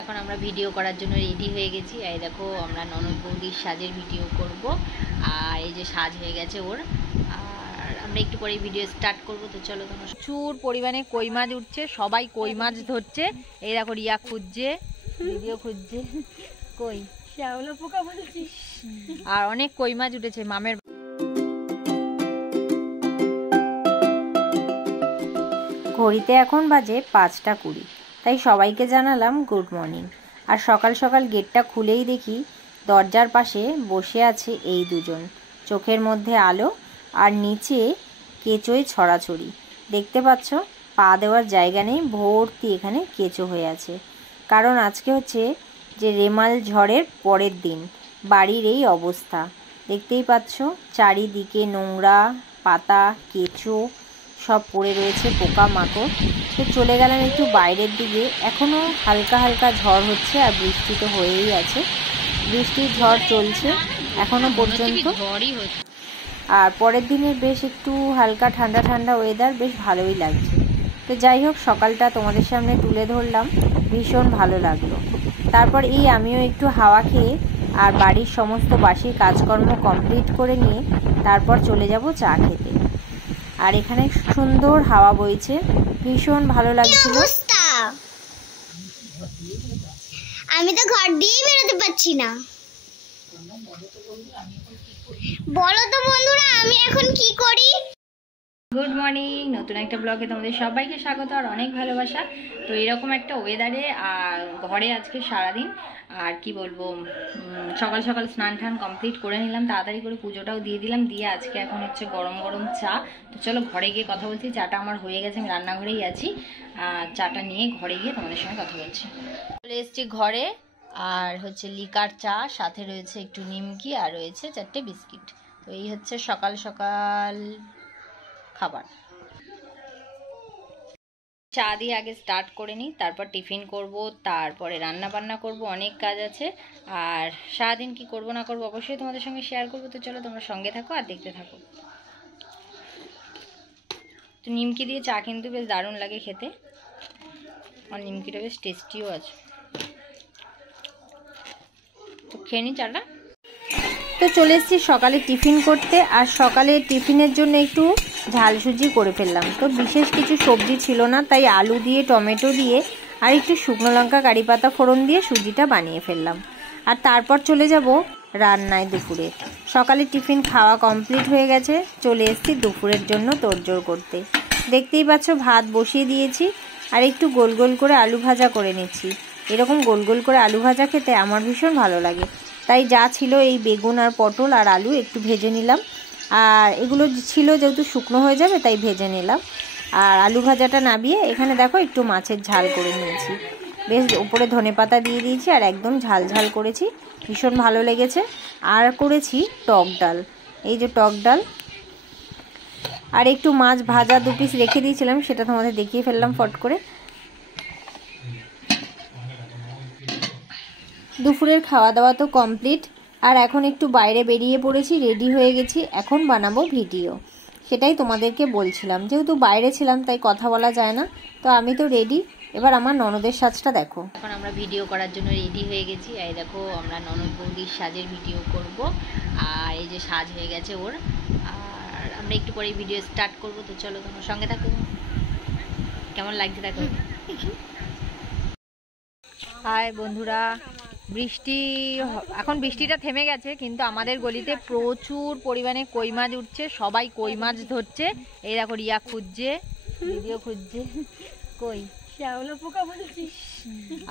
এখন আমরা ভিডিও করার জন্য রেডি হয়ে গেছি। এই দেখো আমরা ননদ বৌদির সাজের ভিডিও করব। আর এই যে সাজ হয়ে গেছে ওর। আর আমরা একটু পরেই ভিডিও স্টার্ট করব। তো চলো তোমরা। প্রচুর পরিমাণে কই মাছ উঠছে, সবাই কই মাছ ধরছে। এই দেখো রিয়া খুঁজছে, ভিডিও খুঁজছে কই শ্যাওলা পোকা বলেছিস। আর অনেক কই মাছ উঠেছে মামের। ঘড়িতে এখন বাজে 5টা 20। তাই সবাইকে জানালাম গুড মর্নিং। আর সকাল সকাল গেটটা খুলেই দেখি দরজার পাশে বসে আছে এই দুজন, চোখের মধ্যে আলো আর নিচে কেঁচোয় ছড়াছড়ি। দেখতে পাচ্ছ পা দেওয়ার জায়গা নেই, ভর্তি এখানে কেঁচো হয়ে আছে। কারণ আজকে হচ্ছে যে রেমাল ঝড়ের পরের দিন। বাড়ির এই অবস্থা দেখতেই পাচ্ছ, চারিদিকে নোংরা পাতা কেঁচো সব পড়ে রয়েছে, পোকা মাকড়। তো চলে গেলাম একটু বাইরের দিকে। এখনও হালকা হালকা ঝড় হচ্ছে আর বৃষ্টি তো হয়েই আছে, বৃষ্টির ঝড় চলছে এখনো পর্যন্ত। আর পরের দিনের বেশ একটু হালকা ঠান্ডা ঠান্ডা ওয়েদার, বেশ ভালোই লাগছে। তো যাই হোক, সকালটা তোমাদের সামনে তুলে ধরলাম, ভীষণ ভালো লাগলো। তারপর এই আমিও একটু হাওয়া খেয়ে আর বাড়ির সমস্ত বাসি কাজকর্ম কমপ্লিট করে নিয়ে তারপর চলে যাব চা খেতে। আর এখানে সুন্দর হাওয়া বইছে, ভীষণ ভালো লাগছিল। আমি তো ঘর দিয়েই বেরোতে পারছি না। বলো তো বন্ধুরা, আমি এখন কি করি? গুড মর্নিং, নতুন একটা ব্লগে তোমাদের সবাইকে স্বাগত আর অনেক ভালোবাসা। তো এরকম একটা ওয়েদারে আর ঘরে আজকে সারাদিন। আর কি বলবো, সকাল সকাল স্নান টান কমপ্লিট করে নিলাম, তাড়াতাড়ি করে পুজোটাও দিয়ে দিলাম, দিয়ে আজকে এখন হচ্ছে গরম গরম চা। তো চলো ঘরে গিয়ে কথা বলছি। চাটা আমার হয়ে গেছে, আমি রান্নাঘরেই আছি। চাটা নিয়ে ঘরে গিয়ে তোমাদের সঙ্গে কথা বলছি। চলে এসেছি ঘরে, আর হচ্ছে লিকার চা, সাথে রয়েছে একটু নিমকি আর রয়েছে 4টে বিস্কিট। তো এই হচ্ছে সকাল সকাল খাবার। চা দিয়ে আগে স্টার্ট করে নিই, তারপর টিফিন করব, তারপরে রান্না বান্না করব, অনেক কাজ আছে। আর সারাদিন কি করব না করব অবশ্যই তোমাদের সঙ্গে শেয়ার করব। তো চলো তোমরা সঙ্গে থাকো আর দেখতে থাকো। তো নিমকি দিয়ে চা কিন্তু বেশ দারুণ লাগে খেতে, আর নিমকিটা বেশ টেস্টিও আছে। তো খেয়ে নিই চাটা। তো চলে এসেছি সকালে টিফিন করতে। আর সকালে টিফিনের জন্য একটু ঝাল সুজি করে ফেললাম। তো বিশেষ কিছু সবজি ছিল না, তাই আলু দিয়ে টমেটো দিয়ে আর একটু শুকনো লঙ্কা কারি পাতা ফোড়ন দিয়ে সুজিটা বানিয়ে ফেললাম। আর তারপর চলে যাব রান্নায় দুপুরে। সকালে টিফিন খাওয়া কমপ্লিট হয়ে গেছে, চলে এসেছি দুপুরের জন্য তোড়জোড় করতে। দেখতেই পাচ্ছ ভাত বসিয়ে দিয়েছি, আর একটু গোল গোল করে আলু ভাজা করে নিচ্ছি। এরকম গোল গোল করে আলু ভাজা খেতে আমার ভীষণ ভালো লাগে। তাই যা ছিল এই বেগুন আর পটল আর আলু একটু ভেজে নিলাম। আর এগুলো ছিল যেহেতু শুকনো হয়ে যাবে তাই ভেজে নিলাম। আর আলু ভাজাটা নামিয়ে এখানে দেখো একটু মাছের ঝাল করে নিয়েছি। বেশ উপরে ধনেপাতা দিয়ে দিয়েছি আর একদম ঝাল ঝাল করেছি, ভীষণ ভালো লেগেছে। আর করেছি টক ডাল, এই যে টক ডাল। আর একটু মাছ ভাজা 2 পিস রেখে দিয়েছিলাম, সেটা তোমাদের দেখিয়ে ফেললাম ফট করে। দুপুরের খাওয়া দাওয়া তো কমপ্লিট। আর এখন একটু বাইরে বেরিয়ে পড়েছি, রেডি হয়ে গেছি, এখন বানাবো ভিডিও। সেটাই তোমাদেরকে বলছিলাম, যেহেতু বাইরে ছিলাম তাই কথা বলা যায় না। তো আমি তো রেডি, এবার আমার ননদের সাজটা দেখো। এখন আমরা ভিডিও করার জন্য রেডি হয়ে গেছি। এই দেখো আমরা ননদ বৌদির সাজের ভিডিও করব। আর এই যে সাজ হয়ে গেছে ওর। আর আমরা একটু পরেই ভিডিও স্টার্ট করব। তো চলো তোমার সঙ্গে থাকো, কেমন লাগছে দেখো। হাই বন্ধুরা, বৃষ্টি এখন বৃষ্টিটা থেমে গেছে, কিন্তু আমাদের গলিতে প্রচুর পরিমাণে কই মাছ উঠছে, সবাই কই মাছ ধরছে। এই দেখো রিয়া খুঁজছে, ভিডিও খুঁজছে কই শ্যাওলা পোকা বলেছিস।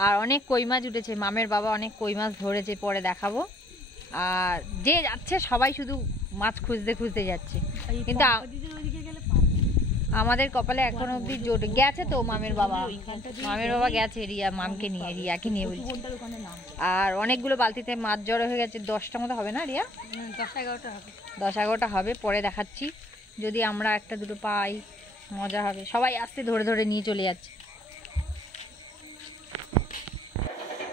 আর অনেক কই মাছ উঠেছে, মামের বাবা অনেক কই মাছ ধরেছে, পরে দেখাবো। আর যে যাচ্ছে সবাই শুধু মাছ খুঁজতে খুঁজতে যাচ্ছে, কিন্তু আমাদের কপালে এখনো অব্দি জোট গেছে। তো মামের বাবা গেছে মামকে নিয়ে, রিয়াকে নিয়ে বলছি। আর অনেকগুলো বালতিতে মাছ জড়ো হয়ে গেছে, 10টা মতো হবে না রিয়া? 10-11টা হবে, পরে দেখাচ্ছি। যদি আমরা একটা দুটো পাই মজা হবে, সবাই আসতে ধরে ধরে নিয়ে চলে যাচ্ছে।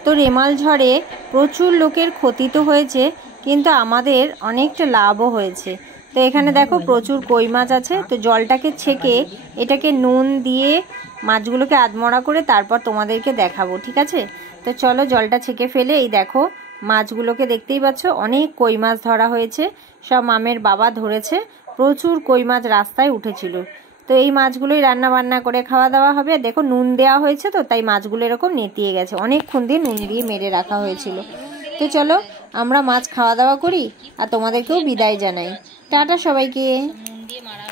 তো রেমাল ঝড়ে প্রচুর লোকের ক্ষতি তো হয়েছে, কিন্তু আমাদের অনেকটা লাভও হয়েছে। তো এখানে দেখো প্রচুর কই মাছ আছে। তো জলটাকে ছেঁকে এটাকে নুন দিয়ে মাছগুলোকে আধমরা করে তারপর তোমাদেরকে দেখাবো, ঠিক আছে? তো চলো জলটা ছেঁকে ফেলে এই দেখো মাছগুলোকে দেখতেই পাচ্ছ, অনেক কই মাছ ধরা হয়েছে, সব মামের বাবা ধরেছে, প্রচুর কই মাছ রাস্তায় উঠেছিল। তো এই মাছগুলোই রান্না বান্না করে খাওয়া দাওয়া হবে। দেখো নুন দেওয়া হয়েছে তো, তাই মাছগুলো এরকম নেতিয়ে গেছে, অনেকক্ষণ দিয়ে নুন দিয়ে মেরে রাখা হয়েছিল। তো চলো আমরা মাছ খাওয়া দাওয়া করি আর তোমাদেরকেও বিদায় জানাই। টাটা সবাইকে। নুন দিয়ে মারা